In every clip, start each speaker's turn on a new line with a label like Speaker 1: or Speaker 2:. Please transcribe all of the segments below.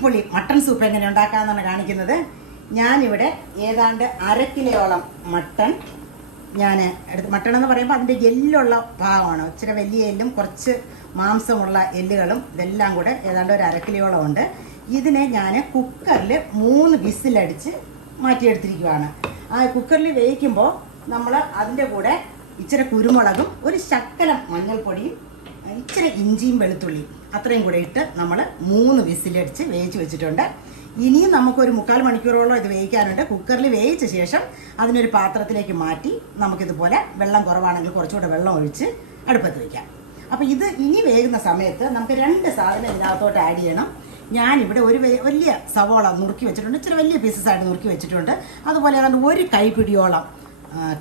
Speaker 1: അടിപൊളി mutton soup എങ്ങനെ ഉണ്ടാക്കാമെന്നാണ് കാണിക്കുന്നത്. ഞാനിവിടെ ഏതാണ്ട് അര കിലോയോളം മട്ടൺ ഞാൻ എടുത്ത് മട്ടൺ എന്ന് പറയുമ്പോൾ അതിന്റെ എല്ലുള്ള ഭാഗമാണ്. ഇച്ചിരി വലിയ എല്ലും കുറച്ച് മാംസമുള്ള എല്ലുകളും ഇതെല്ലാം കൂടെ ഏതാണ്ട് ഒരു അര ഉണ്ട്. ഇതിനെ ഞാൻ കുക്കറിൽ മൂന്ന് വിസിലടിച്ച് മാറ്റിയെടുത്തിരിക്കുവാണ്. ആ കുക്കറിൽ വേവിക്കുമ്പോൾ നമ്മൾ അതിന്റെ കൂടെ ഇച്ചിരി കുരുമുളകും ഒരു ശക്കലം മഞ്ഞൾപ്പൊടിയും ഇച്ചിരി ഇഞ്ചിയും വെളുത്തുള്ളിയും അത്രയും കൂടെ ഇട്ട് നമ്മൾ മൂന്ന് വിസിലടിച്ച് വേവിച്ച് വെച്ചിട്ടുണ്ട്. ഇനിയും നമുക്കൊരു മുക്കാൽ മണിക്കൂറോളം ഇത് വേവിക്കാനുണ്ട്. കുക്കറിൽ വേവിച്ച ശേഷം അതിനൊരു പാത്രത്തിലേക്ക് മാറ്റി നമുക്കിതുപോലെ വെള്ളം കുറവാണെങ്കിൽ കുറച്ചുകൂടെ വെള്ളം ഒഴിച്ച് അടുപ്പത്ത് വയ്ക്കാം അപ്പോൾ ഇത് ഇനി വേകുന്ന സമയത്ത് നമുക്ക് രണ്ട് സാധനം ഇതിനകത്തോട്ട് ആഡ് ചെയ്യണം. ഞാനിവിടെ ഒരു വലിയ സവോള നുറുക്കി വെച്ചിട്ടുണ്ട്. ഇച്ചിരി വലിയ പീസസ് ആയിട്ട് നുറുക്കി വെച്ചിട്ടുണ്ട്. അതുപോലെ ഏതാണ്ട് ഒരു കൈപ്പിടിയോളം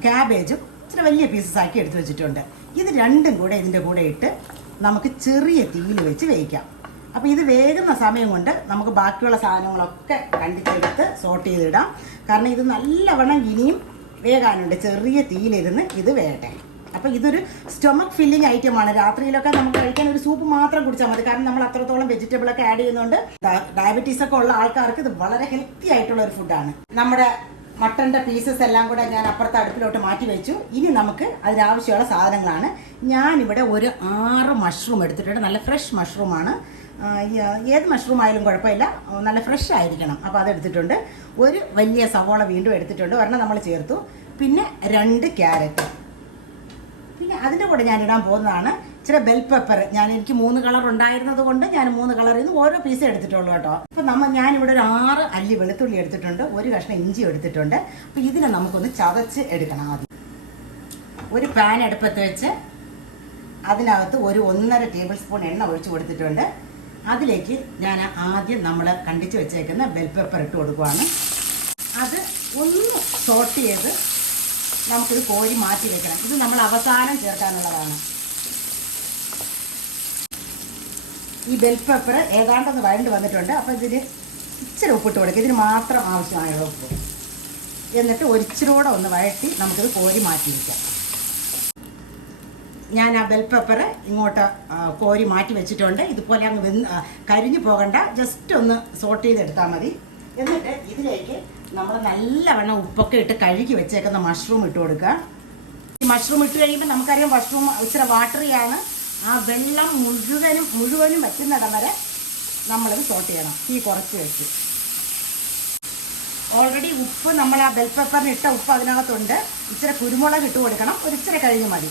Speaker 1: ക്യാബേജും ഇച്ചിരി വലിയ പീസസ് ആക്കി എടുത്ത് വെച്ചിട്ടുണ്ട്. ഇത് രണ്ടും കൂടെ ഇതിന്റെ കൂടെ ഇട്ട് നമുക്ക് ചെറിയ തീയിൽ വെച്ച് വേവിക്കാം. അപ്പോൾ ഇത് വേകുന്ന സമയം കൊണ്ട് നമുക്ക് ബാക്കിയുള്ള സാധനങ്ങളൊക്കെ കണ്ടിട്ടെടുത്ത് സോട്ട് ചെയ്തിടാം. കാരണം ഇത് നല്ലവണ്ണം ഇനിയും വേകാനുണ്ട്. ചെറിയ തീയിലിരുന്ന് ഇത് വേകട്ടെ. അപ്പോൾ ഇതൊരു സ്റ്റൊമക്ക് ഫില്ലിംഗ് ആണ്. രാത്രിയിലൊക്കെ നമുക്ക് കഴിക്കാൻ ഒരു സൂപ്പ് മാത്രം കുടിച്ചാൽ മതി. കാരണം നമ്മൾ അത്രത്തോളം വെജിറ്റബിൾ ഒക്കെ ആഡ് ചെയ്യുന്നുണ്ട്. ഡയബറ്റീസ് ഒക്കെ ഉള്ള ആൾക്കാർക്ക് ഇത് വളരെ ഹെൽത്തി ആയിട്ടുള്ള ഒരു ഫുഡാണ് നമ്മുടെ മട്ടന്റെ പീസസ് എല്ലാം കൂടെ ഞാൻ അപ്പുറത്തെ അടുപ്പിലോട്ട് മാറ്റി വെച്ചു. ഇനി നമുക്ക് അതിനാവശ്യമുള്ള സാധനങ്ങളാണ്. ഞാനിവിടെ ഒരു ആറ് മഷ്റൂം എടുത്തിട്ടുണ്ട്. നല്ല ഫ്രഷ് മഷ്റൂമാണ് ഏത് മഷ്റൂം ആയാലും കുഴപ്പമില്ല. നല്ല ഫ്രഷ് ആയിരിക്കണം. അപ്പോൾ അതെടുത്തിട്ടുണ്ട് ഒരു വലിയ സവോള വീണ്ടും എടുത്തിട്ടുണ്ട്. ഒരെണ്ണം നമ്മൾ ചേർത്തു. പിന്നെ രണ്ട് ക്യാരറ്റ്. പിന്നെ അതിന്റെ കൂടെ ഞാൻ ഇടാൻ പോകുന്നതാണ് ഇച്ചിരി ബെൽ പെപ്പർ ഞാൻ എനിക്ക് മൂന്ന് കളർ ഉണ്ടായിരുന്നത് കൊണ്ട് ഞാൻ മൂന്ന് കളറിൽ നിന്ന് ഓരോ പീസ് എടുത്തിട്ടുള്ളൂ കേട്ടോ. അപ്പോൾ നമ്മൾ ഞാനിവിടെ ഒരു ആറ് അല്ലി വെളുത്തുള്ളി എടുത്തിട്ടുണ്ട്. ഒരു കഷ്ണം ഇഞ്ചി എടുത്തിട്ടുണ്ട്. അപ്പോൾ ഇതിനെ നമുക്കൊന്ന് ചതച്ച് എടുക്കണം ആദ്യം. ഒരു പാൻ അടുപ്പത്ത് വെച്ച് അതിനകത്ത് ഒരു ഒന്നര ടേബിൾ സ്പൂൺ എണ്ണ ഒഴിച്ചു കൊടുത്തിട്ടുണ്ട്. അതിലേക്ക് ഞാൻ ആദ്യം നമ്മൾ കണ്ടിച്ച് വെച്ചേക്കുന്ന ബെൽ പെപ്പർ ഇട്ട് കൊടുക്കുവാണ്. അത് ഒന്ന് സോട്ട് ചെയ്ത് നമുക്കിത് കോരി മാറ്റി വെക്കണം. ഇത് നമ്മൾ അവസാനം ചേർക്കാനുള്ളതാണ്. ഈ ബെൽ പേപ്പർ ഏതാണ്ടൊന്ന് വഴണ്ട് വന്നിട്ടുണ്ട്. അപ്പോൾ ഇതിന് ഇച്ചിരി ഉപ്പിട്ട് കൊടുക്കുക ഇതിന് മാത്രം ആവശ്യമായ ഉപ്പ്. എന്നിട്ട് ഒരിച്ചിരി കൂടെ ഒന്ന് വഴറ്റി നമുക്കിത് കോരി മാറ്റി വയ്ക്കാം ഞാൻ ആ ബെൽ പേപ്പർ ഇങ്ങോട്ട് കോരി മാറ്റി വെച്ചിട്ടുണ്ട്. ഇതുപോലെ അങ്ങ് വെന്ന് കരിഞ്ഞു പോകണ്ട. ജസ്റ്റ് ഒന്ന് സോട്ട് ചെയ്തെടുത്താൽ മതി. എന്നിട്ട് ഇതിലേക്ക് നമ്മൾ നല്ലവണ്ണം ഉപ്പൊക്കെ ഇട്ട് കഴുകി വെച്ചേക്കുന്ന മഷ്റൂം ഇട്ട് കൊടുക്കുക. ഈ മഷ്റൂം ഇട്ട് കഴിയുമ്പോൾ നമുക്കറിയാം മഷ്റൂം ഇച്ചിരി വാട്ടറിയാണ് ആ വെള്ളം മുഴുവനും മുഴുവനും വറ്റുന്നിടം വരെ നമ്മളിത് സോട്ട് ചെയ്യണം. തീ കുറച്ച് വെച്ച്. ഓൾറെഡി ഉപ്പ് നമ്മൾ ആ ബെൽ പെപ്പറിന് ഇട്ട ഉപ്പ് അതിനകത്തുണ്ട്. ഇച്ചിരി കുരുമുളക് ഇട്ട് കൊടുക്കണം. ഒരു ഇച്ചിരി കഴിഞ്ഞ് മതി.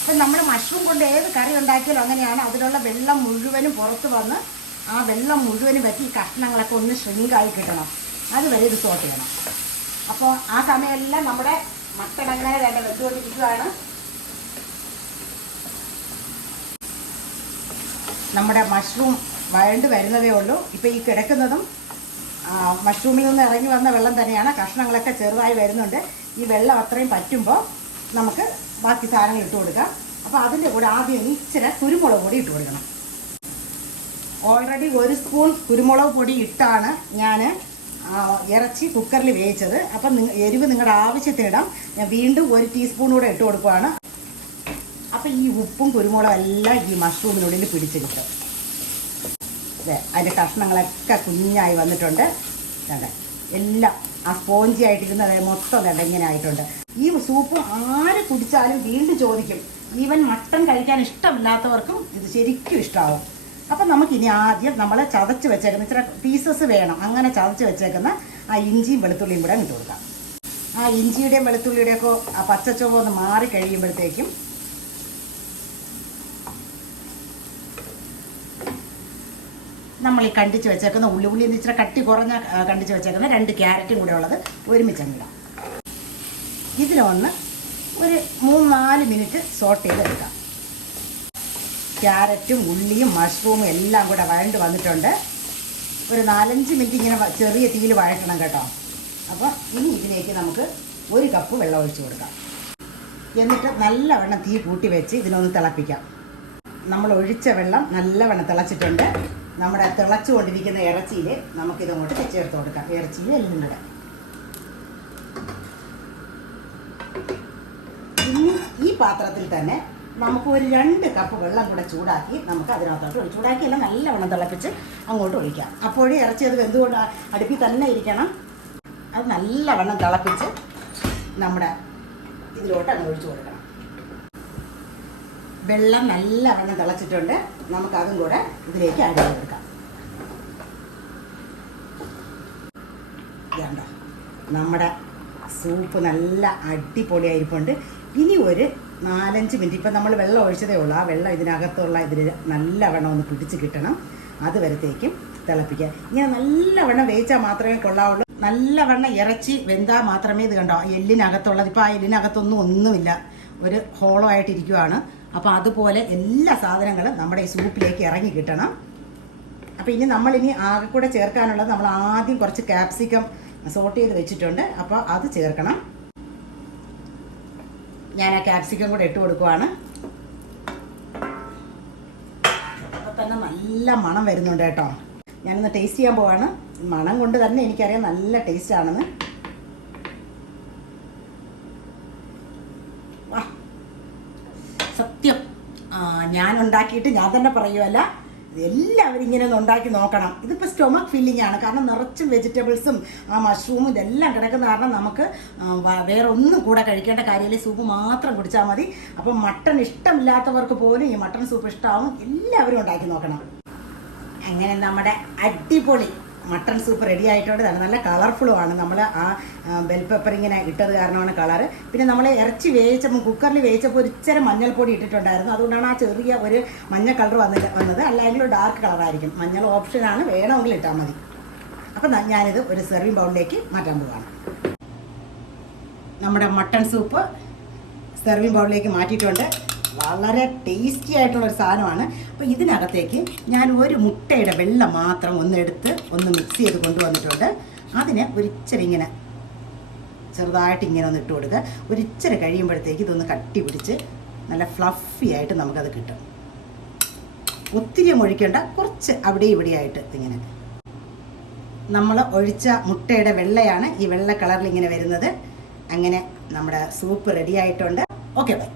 Speaker 1: അപ്പം നമ്മൾ മഷ്റൂം കൊണ്ട് ഏത് കറി ഉണ്ടാക്കിയാലും അങ്ങനെയാണ്. അതിലുള്ള വെള്ളം മുഴുവനും പുറത്ത് വന്ന് ആ വെള്ളം മുഴുവനും പറ്റി ഈ കഷ്ണങ്ങളൊക്കെ ഒന്ന് ഷ്രിങ്കായി കിട്ടണം. അതുവരെ ഇത് സോട്ട് ചെയ്യണം. അപ്പോൾ ആ സമയമെല്ലാം നമ്മുടെ മട്ടൺ അങ്ങനെ രണ്ട് വെച്ചുകൊണ്ടിരിക്കുകയാണ് നമ്മുടെ മഷ്റൂം വഴണ്ട് വരുന്നതേ ഉള്ളൂ. ഇപ്പോൾ ഈ കിടക്കുന്നതും മഷ്റൂമിൽ നിന്ന് ഇറങ്ങി വന്ന വെള്ളം തന്നെയാണ്. കഷ്ണങ്ങളൊക്കെ ചെറുതായി വരുന്നുണ്ട്. ഈ വെള്ളം അത്രയും പറ്റുമ്പോൾ നമുക്ക് ബാക്കി സാധനങ്ങൾ ഇട്ട് കൊടുക്കാം. അപ്പോൾ അതിന്റെ കൂടെ ആദ്യം ഇച്ചിരി കുരുമുളക് പൊടി ഇട്ട് കൊടുക്കണം. ഓൾറെഡി ഒരു സ്പൂൺ കുരുമുളക് പൊടി ഇട്ടാണ് ഞാൻ ഇറച്ചി കുക്കറിൽ വേവിച്ചത്. അപ്പം എരിവ് നിങ്ങളുടെ ആവശ്യത്തിനിടാം. ഞാൻ വീണ്ടും ഒരു ടീസ്പൂൺ കൂടെ ഇട്ട് കൊടുക്കുവാണ്. അപ്പം ഈ ഉപ്പും കുരുമുളകും എല്ലാം ഈ മഷ്റൂമിനുള്ളിൽ പിടിച്ച് കിട്ടും അതെ അതിന്റെ കഷ്ണങ്ങളൊക്കെ കുഞ്ഞായി വന്നിട്ടുണ്ട്. കണ്ടേ? എല്ലാം ആ സ്പോഞ്ചി ആയിട്ടിരുന്നത് മൊത്തം കണ്ട ഇങ്ങനെ ആയിട്ടുണ്ട്. ഈ സൂപ്പ് ആര് കുടിച്ചാലും വീണ്ടും ചോദിക്കും. ഈവൻ മട്ടൺ കഴിക്കാൻ ഇഷ്ടമില്ലാത്തവർക്കും ഇത് ശരിക്കും ഇഷ്ടമാവും. അപ്പം നമുക്കിനി ആദ്യം നമ്മൾ ചതച്ച് വെച്ചേക്കുന്ന ഇച്ചിരി പീസസ് വേണം. അങ്ങനെ ചതച്ച് വെച്ചേക്കുന്ന ആ ഇഞ്ചിയും വെളുത്തുള്ളിയും കൂടെ ഇട്ട് കൊടുക്കാം. ആ ഇഞ്ചിയുടെയും വെളുത്തുള്ളിയുടെയൊക്കെ ആ പച്ചച്ചുവ ഒന്ന് മാറി കഴിയുമ്പോഴത്തേക്കും നമ്മൾ ഈ കണ്ടിച്ച് വെച്ചേക്കുന്ന ഉള്ളി ഉള്ളി ഇച്ചിരി കട്ടി കുറഞ്ഞ കണ്ടിച്ച് വെച്ചേക്കുന്ന രണ്ട് ക്യാരറ്റും കൂടെ ഉള്ളത് ഒരുമിച്ച് അങ്ങിടാം ഇതിലൊന്ന് ഒരു മൂന്ന് നാല് മിനിറ്റ് സോട്ട് ചെയ്തെടുക്കാം. ക്യാരറ്റും ഉള്ളിയും മഷ്റൂമും എല്ലാം കൂടെ വഴണ്ട് വന്നിട്ടുണ്ട്. ഒരു നാലഞ്ച് മിനിറ്റ് ഇങ്ങനെ ചെറിയ തീയിൽ വഴറ്റണം കേട്ടോ. അപ്പോൾ ഇനി ഇതിലേക്ക് നമുക്ക് ഒരു കപ്പ് വെള്ളം ഒഴിച്ച് കൊടുക്കാം. എന്നിട്ട് നല്ലവണ്ണം തീ കൂട്ടി വെച്ച് ഇതിനൊന്ന് തിളപ്പിക്കാം. നമ്മൾ ഒഴിച്ച വെള്ളം നല്ലവണ്ണം തിളച്ചിട്ടുണ്ട്. നമ്മുടെ തിളച്ചുകൊണ്ടിരിക്കുന്ന ഇറച്ചിയിൽ നമുക്കിതങ്ങോട്ട് ചേർത്ത് കൊടുക്കാം. ഇറച്ചിയിൽ എല്ലാം കൂടെ. ഇനി ഈ പാത്രത്തിൽ തന്നെ നമുക്ക് ഒരു രണ്ട് കപ്പ് വെള്ളം കൂടെ ചൂടാക്കി നമുക്ക് അതിനകത്തോട്ട് ഒഴിച്ച് ചൂടാക്കിയല്ല നല്ലവണ്ണം തിളപ്പിച്ച് അങ്ങോട്ട് ഒഴിക്കാം. അപ്പോഴേ ഇറച്ചി അത് വെന്തുകൊണ്ട് അടുപ്പിൽ തന്നെ ഇരിക്കണം. അത് നല്ലവണ്ണം തിളപ്പിച്ച് നമ്മുടെ ഇതിലോട്ട് അങ്ങ് ഒഴിച്ചു കൊടുക്കണം. വെള്ളം നല്ല വെള്ളം തിളച്ചിട്ടുണ്ട്. നമുക്ക് അതും കൂടെ ഇതിലേക്ക് ആഡ് ചെയ്ത് കൊടുക്കാം ഇതാണ്ട. നമ്മുടെ സൂപ്പ് നല്ല അടിപൊളിയായിരിപ്പുണ്ട്. ഇനി ഒരു നാലഞ്ച് മിനിറ്റ് ഇപ്പം നമ്മൾ വെള്ളം ഒഴിച്ചതേ ഉള്ളൂ. ആ വെള്ളം ഇതിനകത്തുള്ള ഇതിൽ നല്ല വെള്ളം ഒന്ന് പിടിച്ച് കിട്ടണം. അത് വരത്തേക്കും തിളപ്പിക്കുക. ഇങ്ങനെ നല്ല വെള്ളം വേവിച്ചാൽ മാത്രമേ കൊള്ളാവുള്ളൂ. നല്ല വെള്ളം ഇറച്ചി വെന്താൽ മാത്രമേ ഇത് കണ്ടോ. എല്ലിനകത്തുള്ളത്. ഇപ്പോൾ ആ എല്ലിനകത്തൊന്നും ഒന്നുമില്ല. ഒരു ഹോളോ ആയിട്ടിരിക്കുവാണ് അപ്പോൾ അതുപോലെ എല്ലാ സാധനങ്ങളും നമ്മുടെ ഈ സൂപ്പിലേക്ക് ഇറങ്ങി കിട്ടണം. അപ്പോൾ ഇനി നമ്മളിനി ആകെ കൂടെ ചേർക്കാനുള്ളത് നമ്മൾ ആദ്യം കുറച്ച് ക്യാപ്സിക്കം സോട്ട് ചെയ്ത് വെച്ചിട്ടുണ്ട്. അപ്പോൾ അത് ചേർക്കണം. ഞാൻ ആ ക്യാപ്സിക്കം കൂടെ ഇട്ട് കൊടുക്കുവാണ്. അപ്പോൾ തന്നെ നല്ല മണം വരുന്നുണ്ട് കേട്ടോ. ഞാനൊന്ന് ടേസ്റ്റ് ചെയ്യാൻ പോവാണ്. മണം കൊണ്ട് തന്നെ എനിക്കറിയാം നല്ല ടേസ്റ്റ് ഞാൻ ഉണ്ടാക്കിയിട്ട് ഞാൻ തന്നെ പറയുമല്ല എല്ലാവരും ഇങ്ങനെ ഒന്ന് ഉണ്ടാക്കി നോക്കണം. ഇതിപ്പോൾ സ്റ്റൊമക്ക് ഫില്ലിംഗ് ആണ്. കാരണം നിറച്ച് വെജിറ്റബിൾസും ആ മഷ്റൂമും ഇതെല്ലാം കിടക്കുന്ന കാരണം നമുക്ക് വേറെ ഒന്നും കൂടെ കഴിക്കേണ്ട കാര്യമില്ല. സൂപ്പ് മാത്രം കുടിച്ചാൽ മതി. അപ്പം മട്ടൺ ഇഷ്ടമില്ലാത്തവർക്ക് പോലും ഈ മട്ടൺ സൂപ്പ് ഇഷ്ടമാവും എല്ലാവരും ഉണ്ടാക്കി നോക്കണം. അങ്ങനെ നമ്മുടെ അടിപൊളി മട്ടൺ സൂപ്പ് റെഡി ആയിട്ടുണ്ട്. നല്ല നല്ല കളർഫുള്ളും ആണ്. നമ്മൾ ആ ബെൽ പെപ്പർ ഇങ്ങനെ ഇട്ടത് കാരണമാണ് കളർ പിന്നെ നമ്മൾ ഇറച്ചി വേവിച്ചപ്പോൾ കുക്കറിൽ വേവിച്ചപ്പോൾ ഒരിച്ചിരി മഞ്ഞൾപ്പൊടി ഇട്ടിട്ടുണ്ടായിരുന്നു. അതുകൊണ്ടാണ് ആ ചെറിയ ഒരു മഞ്ഞ കളർ വന്നത്. വന്നത് അല്ലെങ്കിൽ ഡാർക്ക് കളറായിരിക്കും മഞ്ഞൾ ഓപ്ഷനാണ് വേണമെങ്കിൽ ഇട്ടാൽ മതി. അപ്പം ഞാനിത് ഒരു സെർവിങ് ബൗളിലേക്ക് മാറ്റാൻ പോവാണ്. നമ്മുടെ മട്ടൺ സൂപ്പ് സെർവിങ് ബൗളിലേക്ക് മാറ്റിയിട്ടുണ്ട്. വളരെ ടേസ്റ്റി ആയിട്ടുള്ള ഒരു സാധനമാണ്. അപ്പോൾ ഇതിനകത്തേക്ക് ഞാൻ ഒരു മുട്ടയുടെ വെള്ളം മാത്രം ഒന്നെടുത്ത് ഒന്ന് മിക്സ് ചെയ്ത് കൊണ്ടുവന്നിട്ടുണ്ട്. അതിന് ഒരു ഇച്ചിരി ഇങ്ങനെ ചെറുതായിട്ട് ഇങ്ങനെ ഒന്ന് ഇട്ട് കൊടുക്കുക. ഒരു ഇച്ചിരി കഴിയുമ്പോഴത്തേക്ക് ഇതൊന്ന് കട്ടി പിടിച്ച് നല്ല ഫ്ലഫി ആയിട്ട് നമുക്കത് കിട്ടും. ഒത്തിരി ഒഴിക്കേണ്ട കുറച്ച് അവിടെ ഇവിടെ ആയിട്ട് ഇങ്ങനെ. നമ്മൾ ഒഴിച്ച മുട്ടയുടെ വെള്ളയാണ് ഈ വെള്ള കളറിൽ ഇങ്ങനെ വരുന്നത്. അങ്ങനെ നമ്മുടെ സൂപ്പ് റെഡി ആയിട്ടുണ്ട്. Okay bye